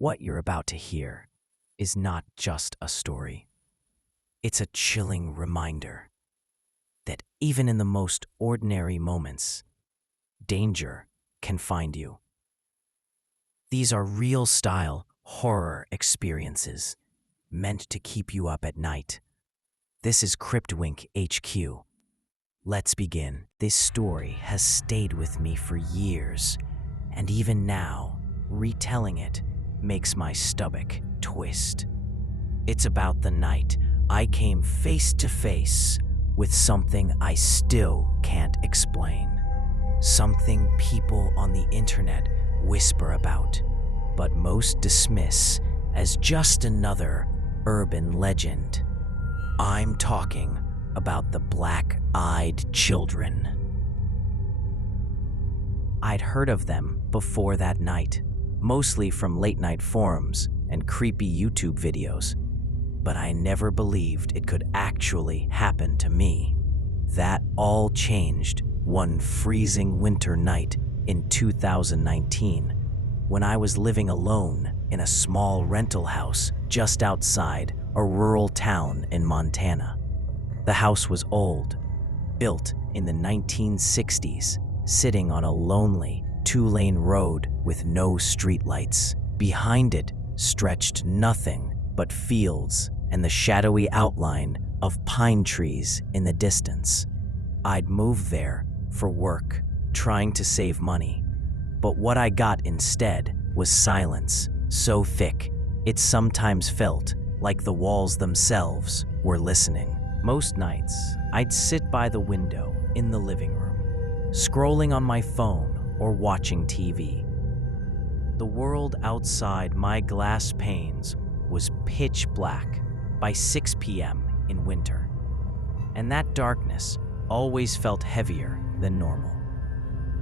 What you're about to hear is not just a story. It's a chilling reminder that even in the most ordinary moments, danger can find you. These are real-style horror experiences meant to keep you up at night. This is cryptwinkhq. Let's begin. This story has stayed with me for years, and even now, retelling it makes my stomach twist. It's about the night I came face to face with something I still can't explain. Something people on the internet whisper about, but most dismiss as just another urban legend. I'm talking about the black-eyed children. I'd heard of them before that night, mostly from late-night forums and creepy YouTube videos, but I never believed it could actually happen to me. That all changed one freezing winter night in 2019, when I was living alone in a small rental house just outside a rural town in Montana. The house was old, built in the 1960s, sitting on a lonely two-lane road with no streetlights. Behind it stretched nothing but fields and the shadowy outline of pine trees in the distance. I'd moved there for work, trying to save money. But what I got instead was silence, so thick it sometimes felt like the walls themselves were listening. Most nights, I'd sit by the window in the living room, scrolling on my phone or watching TV. The world outside my glass panes was pitch black by 6 p.m. in winter, and that darkness always felt heavier than normal,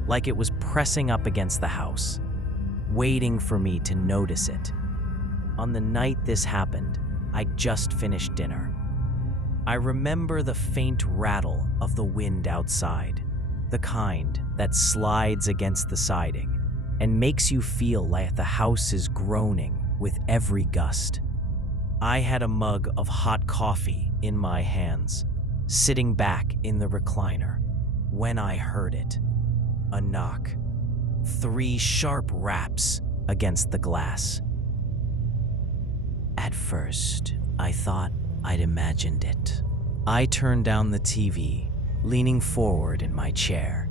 like it was pressing up against the house, waiting for me to notice it. On the night this happened, I'd just finished dinner. I remember the faint rattle of the wind outside, the kind that slides against the siding and makes you feel like the house is groaning with every gust. I had a mug of hot coffee in my hands, sitting back in the recliner, when I heard it. A knock. 3 sharp raps against the glass. At first, I thought I'd imagined it. I turned down the TV, leaning forward in my chair.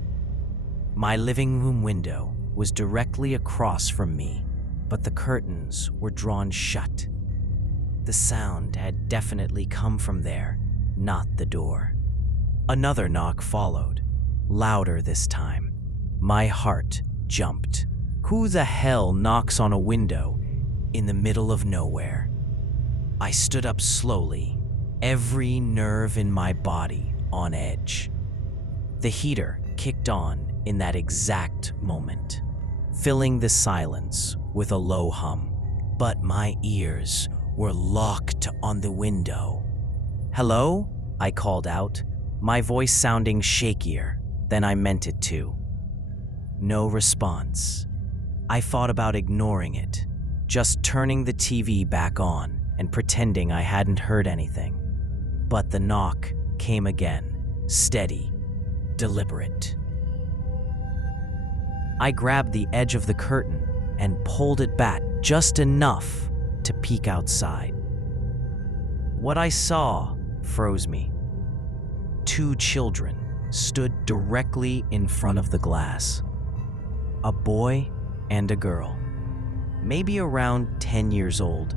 My living room window was directly across from me, but the curtains were drawn shut. The sound had definitely come from there, not the door. Another knock followed, louder this time. My heart jumped. Who the hell knocks on a window in the middle of nowhere? I stood up slowly, every nerve in my body on edge. The heater kicked on in that exact moment, filling the silence with a low hum, but my ears were locked on the window. "Hello?" I called out, my voice sounding shakier than I meant it to. No response. I thought about ignoring it, just turning the TV back on and pretending I hadn't heard anything. But the knock came again, steady, deliberate. I grabbed the edge of the curtain and pulled it back just enough to peek outside. What I saw froze me. 2 children stood directly in front of the glass. A boy and a girl, maybe around 10 years old.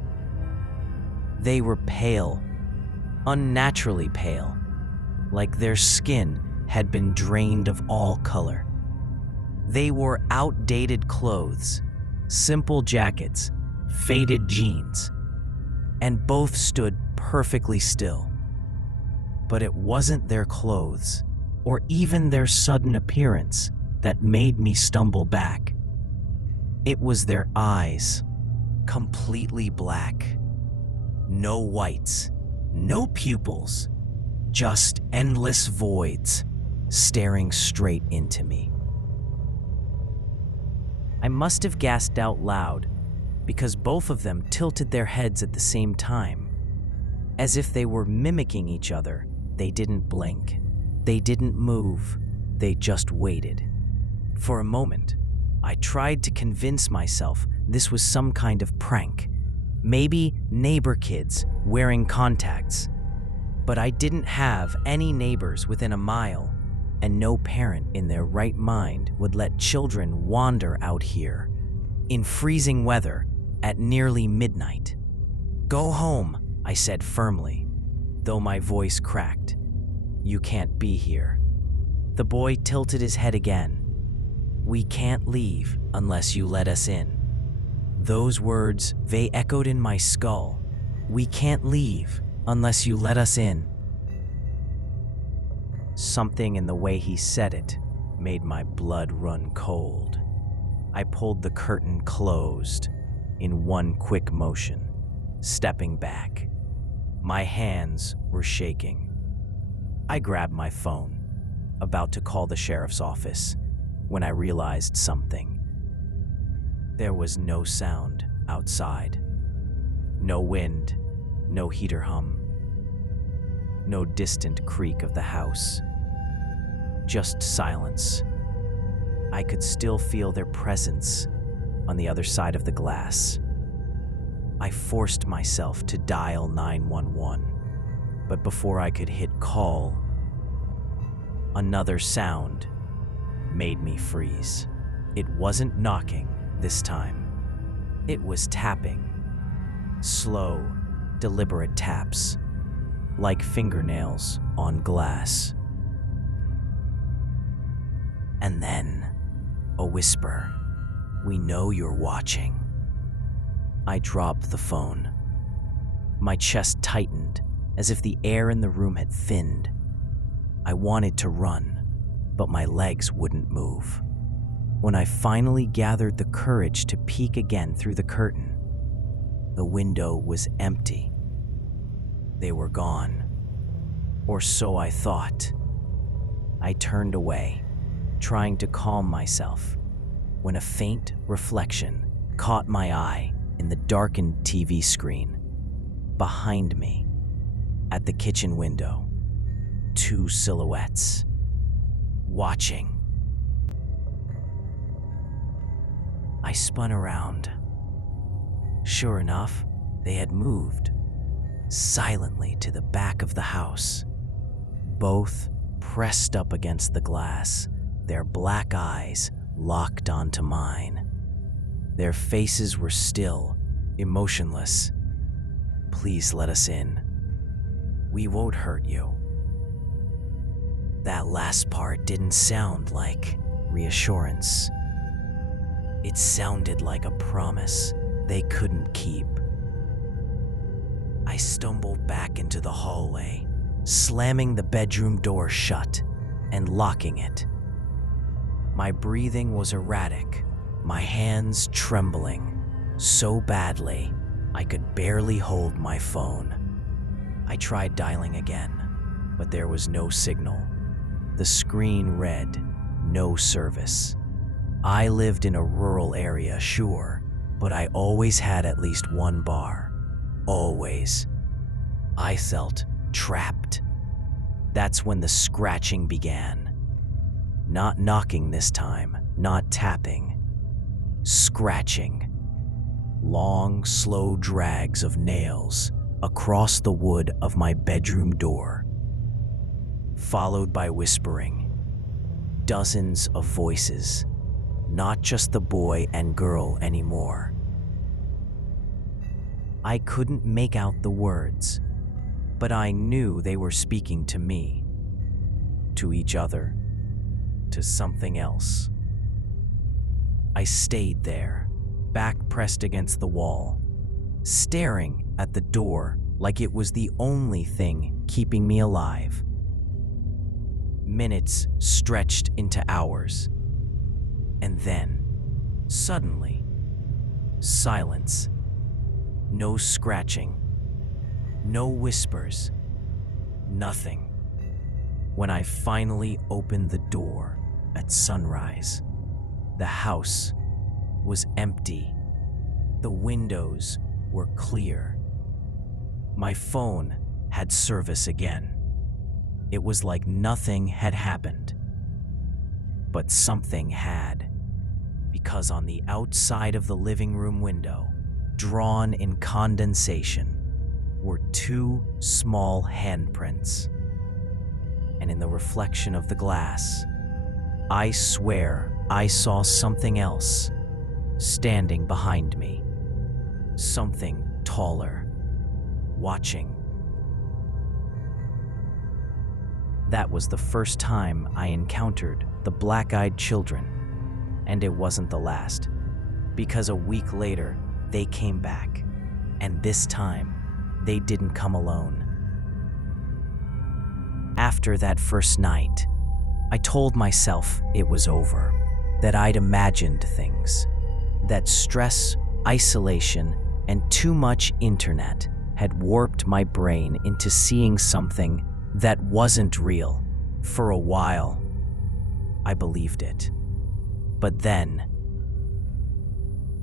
They were pale, unnaturally pale, like their skin had been drained of all color. They wore outdated clothes, simple jackets, faded jeans, and both stood perfectly still. But it wasn't their clothes, or even their sudden appearance, that made me stumble back. It was their eyes, completely black. No whites, no pupils, just endless voids staring straight into me. I must have gasped out loud because both of them tilted their heads at the same time. As if they were mimicking each other, they didn't blink. They didn't move. They just waited. For a moment, I tried to convince myself this was some kind of prank. Maybe neighbor kids wearing contacts. But I didn't have any neighbors within a mile, and no parent in their right mind would let children wander out here in freezing weather at nearly midnight. "Go home," I said firmly, though my voice cracked. "You can't be here." The boy tilted his head again. "We can't leave unless you let us in." Those words, they echoed in my skull. "We can't leave unless you let us in." Something in the way he said it made my blood run cold. I pulled the curtain closed in one quick motion, stepping back. My hands were shaking. I grabbed my phone, about to call the sheriff's office, when I realized something. There was no sound outside. No wind, no heater hum, no distant creak of the house. Just silence. I could still feel their presence on the other side of the glass. I forced myself to dial 911, but before I could hit call, another sound made me freeze. It wasn't knocking this time. It was tapping. Slow, deliberate taps, like fingernails on glass. And then, a whisper. "We know you're watching." I dropped the phone. My chest tightened, as if the air in the room had thinned. I wanted to run, but my legs wouldn't move. When I finally gathered the courage to peek again through the curtain, the window was empty. They were gone. Or so I thought. I turned away, trying to calm myself, when a faint reflection caught my eye in the darkened TV screen. Behind me, at the kitchen window, two silhouettes, watching. I spun around. Sure enough, they had moved, silently to the back of the house, both pressed up against the glass, their black eyes locked onto mine. Their faces were still, emotionless. "Please let us in. We won't hurt you." That last part didn't sound like reassurance. It sounded like a promise they couldn't keep. I stumbled back into the hallway, slamming the bedroom door shut and locking it. My breathing was erratic, my hands trembling so badly I could barely hold my phone. I tried dialing again, but there was no signal. The screen read, "No service." I lived in a rural area, sure, but I always had at least one bar. Always. I felt trapped. That's when the scratching began. Not knocking this time, not tapping. Scratching. Long, slow drags of nails across the wood of my bedroom door, followed by whispering. Dozens of voices, not just the boy and girl anymore. I couldn't make out the words, but I knew they were speaking to me, to each other, to something else. I stayed there, back pressed against the wall, staring at the door like it was the only thing keeping me alive. Minutes stretched into hours, and then, suddenly, silence. No scratching, no whispers, nothing. When I finally opened the door at sunrise, the house was empty, The windows were clear. My phone had service again. It was like nothing had happened. But something had, because on the outside of the living room window, drawn in condensation, were two small handprints. And in the reflection of the glass, I swear I saw something else standing behind me. Something taller, watching. That was the first time I encountered the black-eyed children, and it wasn't the last, because a week later, they came back, and this time, they didn't come alone. After that first night, I told myself it was over, that I'd imagined things, that stress, isolation, and too much internet had warped my brain into seeing something that wasn't real. For a while, I believed it. But then,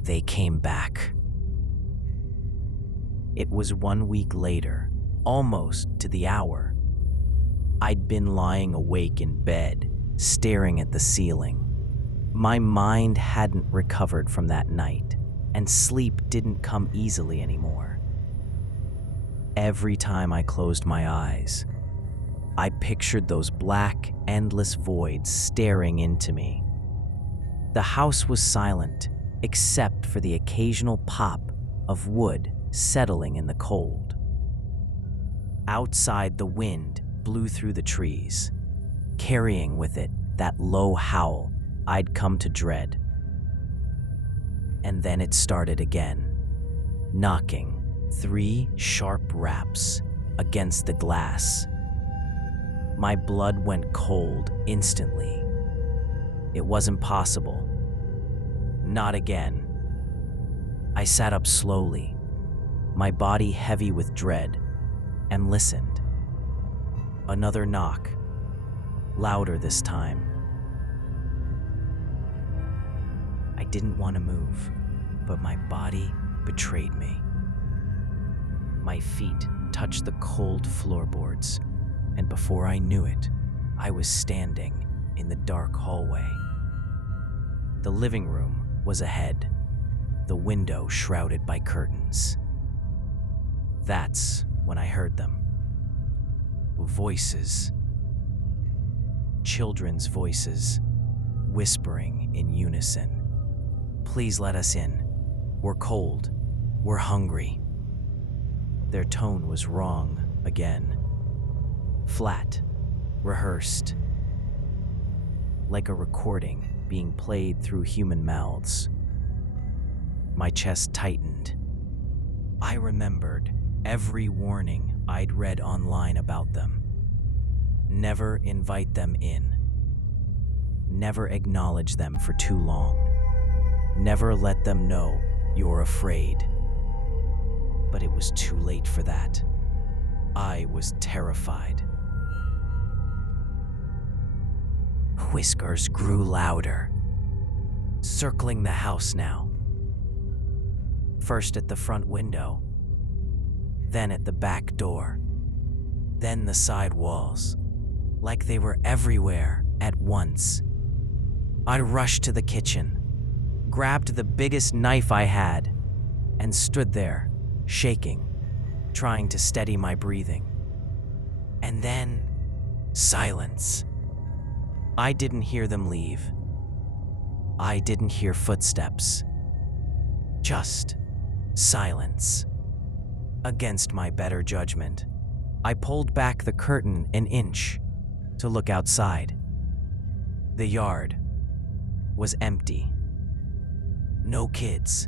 they came back. It was 1 week later, almost to the hour. I'd been lying awake in bed, staring at the ceiling. My mind hadn't recovered from that night, and sleep didn't come easily anymore. Every time I closed my eyes, I pictured those black, endless voids staring into me. The house was silent, except for the occasional pop of wood settling in the cold. Outside, the wind blew through the trees, carrying with it that low howl I'd come to dread. And then it started again, knocking 3 sharp raps against the glass. My blood went cold instantly. It wasn't possible. Not again. I sat up slowly, my body heavy with dread, and listened. Another knock, louder this time. I didn't want to move, but my body betrayed me. My feet touched the cold floorboards, and before I knew it, I was standing in the dark hallway. The living room was ahead, the window shrouded by curtains. That's when I heard them. Voices. Children's voices, whispering in unison. "Please let us in. We're cold. We're hungry." Their tone was wrong again. Flat, rehearsed, like a recording being played through human mouths. My chest tightened. I remembered every warning I'd read online about them. Never invite them in. Never acknowledge them for too long. Never let them know you're afraid. But it was too late for that. I was terrified. Whiskers grew louder, circling the house now. First at the front window, then at the back door, then the side walls, like they were everywhere at once. I rushed to the kitchen, grabbed the biggest knife I had, and stood there, shaking, trying to steady my breathing. And then, silence. I didn't hear them leave. I didn't hear footsteps. Just silence. Against my better judgment, I pulled back the curtain an inch to look outside. The yard was empty. No kids.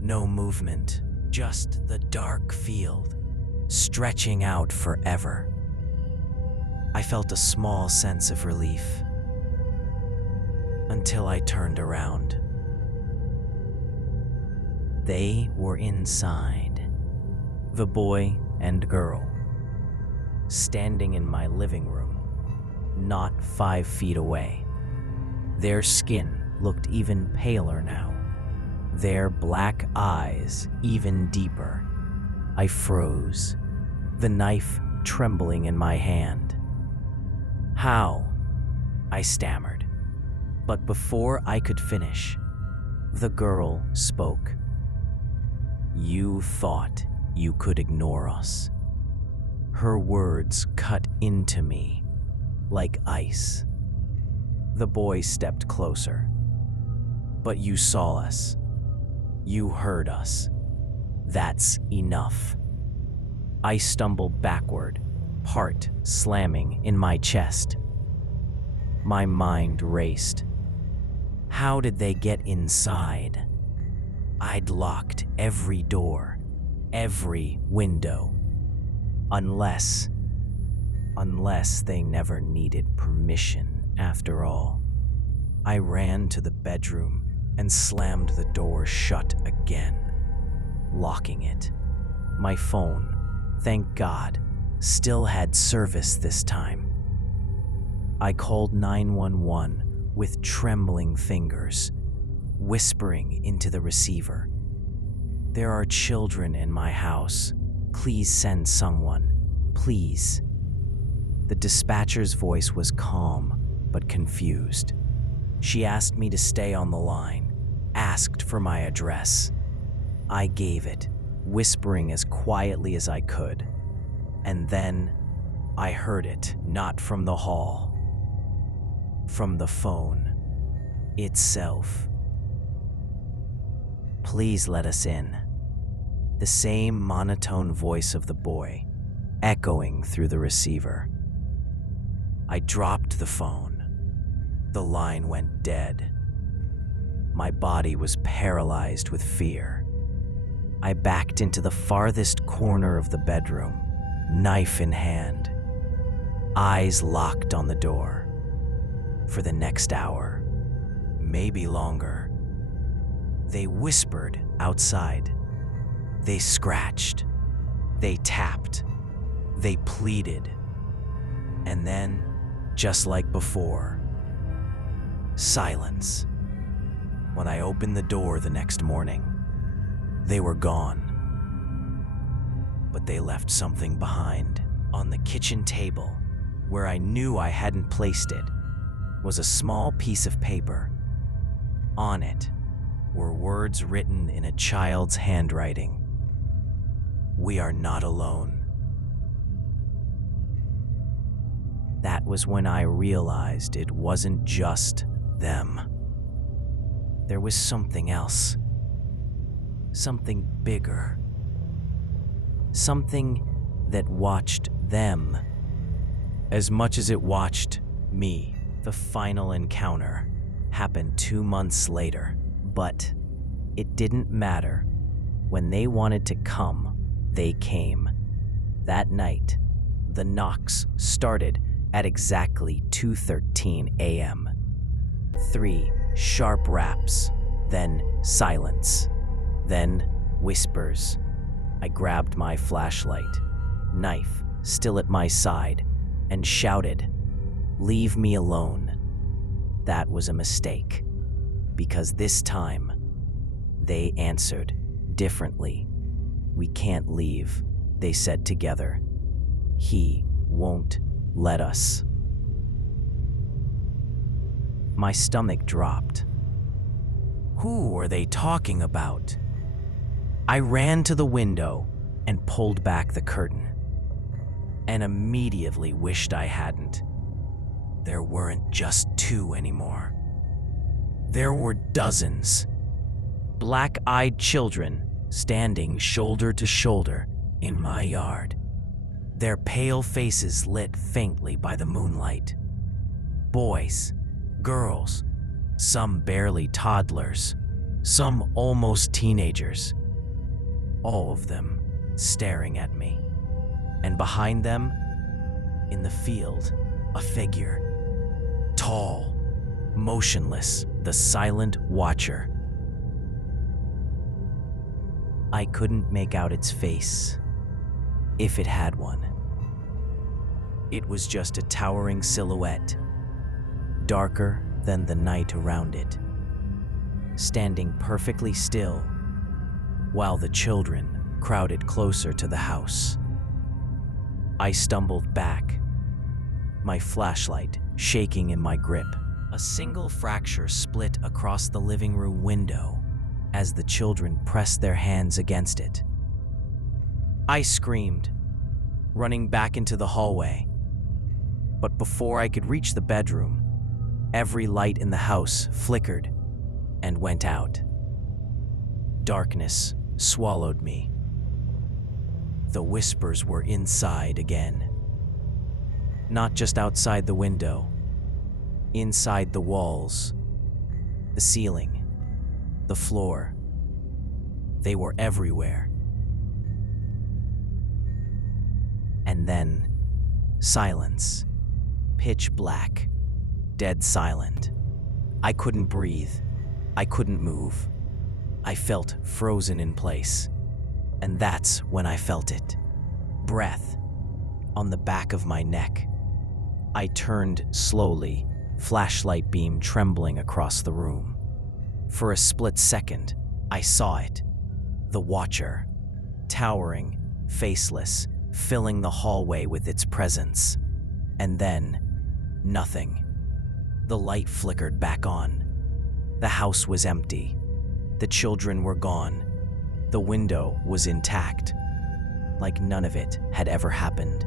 No movement. Just the dark field, stretching out forever. I felt a small sense of relief, until I turned around. They were inside, the boy and girl, standing in my living room, not 5 feet away. Their skin looked even paler now, their black eyes even deeper. I froze, the knife trembling in my hand. "How?" I stammered. But before I could finish, the girl spoke. "You thought you could ignore us." Her words cut into me like ice. The boy stepped closer. "But you saw us. You heard us. That's enough." I stumbled backward, heart slamming in my chest. My mind raced. How did they get inside? I'd locked every door, every window. Unless they never needed permission after all. I ran to the bedroom and slammed the door shut again, locking it. My phone, thank God, still had service this time. I called 911 with trembling fingers, whispering into the receiver. "There are children in my house. Please send someone. Please." The dispatcher's voice was calm but confused. She asked me to stay on the line, asked for my address. I gave it, whispering as quietly as I could. And then I heard it, not from the hall, from the phone itself. "Please let us in." The same monotone voice of the boy, echoing through the receiver. I dropped the phone. The line went dead. My body was paralyzed with fear. I backed into the farthest corner of the bedroom, knife in hand, eyes locked on the door. For the next hour, maybe longer, they whispered outside. They scratched. They tapped. They pleaded. And then, just like before, silence. When I opened the door the next morning, they were gone. But they left something behind. On the kitchen table, where I knew I hadn't placed it, was a small piece of paper. On it were words written in a child's handwriting. "We are not alone." That was when I realized it wasn't just them. There was something else. Something bigger. Something that watched them as much as it watched me. The final encounter happened 2 months later, but it didn't matter. When they wanted to come, they came. That night, the knocks started at exactly 2:13 a.m. 3 sharp raps, then silence, then whispers. I grabbed my flashlight, knife still at my side, and shouted, "Leave me alone." That was a mistake, because this time, they answered differently. "We can't leave," they said together. "He won't let us." My stomach dropped. Who are they talking about? I ran to the window and pulled back the curtain, and immediately wished I hadn't. There weren't just 2 anymore. There were dozens. Black-eyed children standing shoulder to shoulder in my yard, their pale faces lit faintly by the moonlight. Boys, girls, some barely toddlers, some almost teenagers, all of them staring at me. And behind them, in the field, a figure, tall, motionless, the silent watcher. I couldn't make out its face, if it had one. It was just a towering silhouette, darker than the night around it. standing perfectly still, while the children crowded closer to the house. I stumbled back, my flashlight shaking in my grip. A single fracture split across the living room window as the children pressed their hands against it. I screamed, running back into the hallway. But before I could reach the bedroom, every light in the house flickered and went out. Darkness swallowed me. The whispers were inside again. Not just outside the window, inside the walls, the ceiling, the floor. They were everywhere. And then, silence. Pitch black. Dead silent. I couldn't breathe. I couldn't move. I felt frozen in place. And that's when I felt it. Breath on the back of my neck. I turned slowly, flashlight beam trembling across the room. For a split second, I saw it. The Watcher, towering, faceless, filling the hallway with its presence. And then, nothing. The light flickered back on. The house was empty. The children were gone. The window was intact, like none of it had ever happened.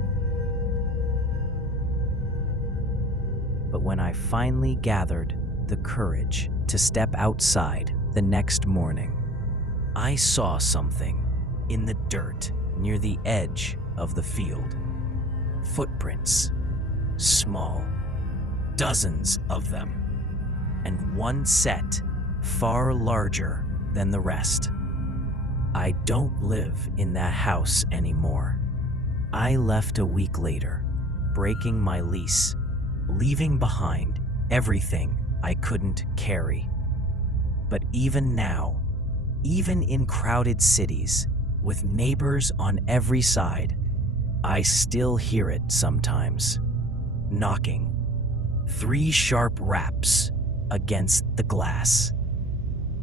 But when I finally gathered the courage to step outside the next morning, I saw something in the dirt near the edge of the field. Footprints, small, dozens of them, and one set far larger than the rest. I don't live in that house anymore. I left a week later, breaking my lease, leaving behind everything I couldn't carry. But even now, even in crowded cities, with neighbors on every side, I still hear it sometimes. Knocking. 3 sharp raps against the glass.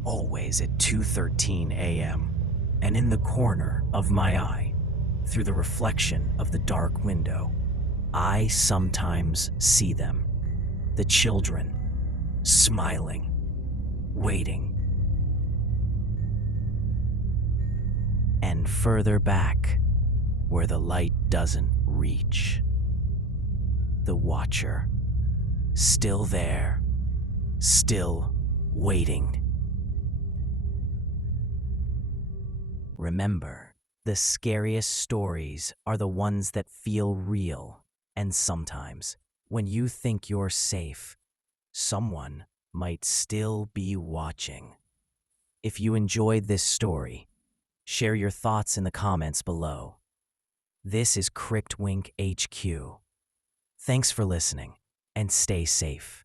Always at 2:13 a.m. and in the corner of my eye, through the reflection of the dark window, I sometimes see them. The children, smiling, waiting. And further back, where the light doesn't reach, the Watcher, still there, still waiting. Remember, the scariest stories are the ones that feel real, and sometimes, when you think you're safe, someone might still be watching. If you enjoyed this story, share your thoughts in the comments below. This is cryptwinkhq. Thanks for listening, and stay safe.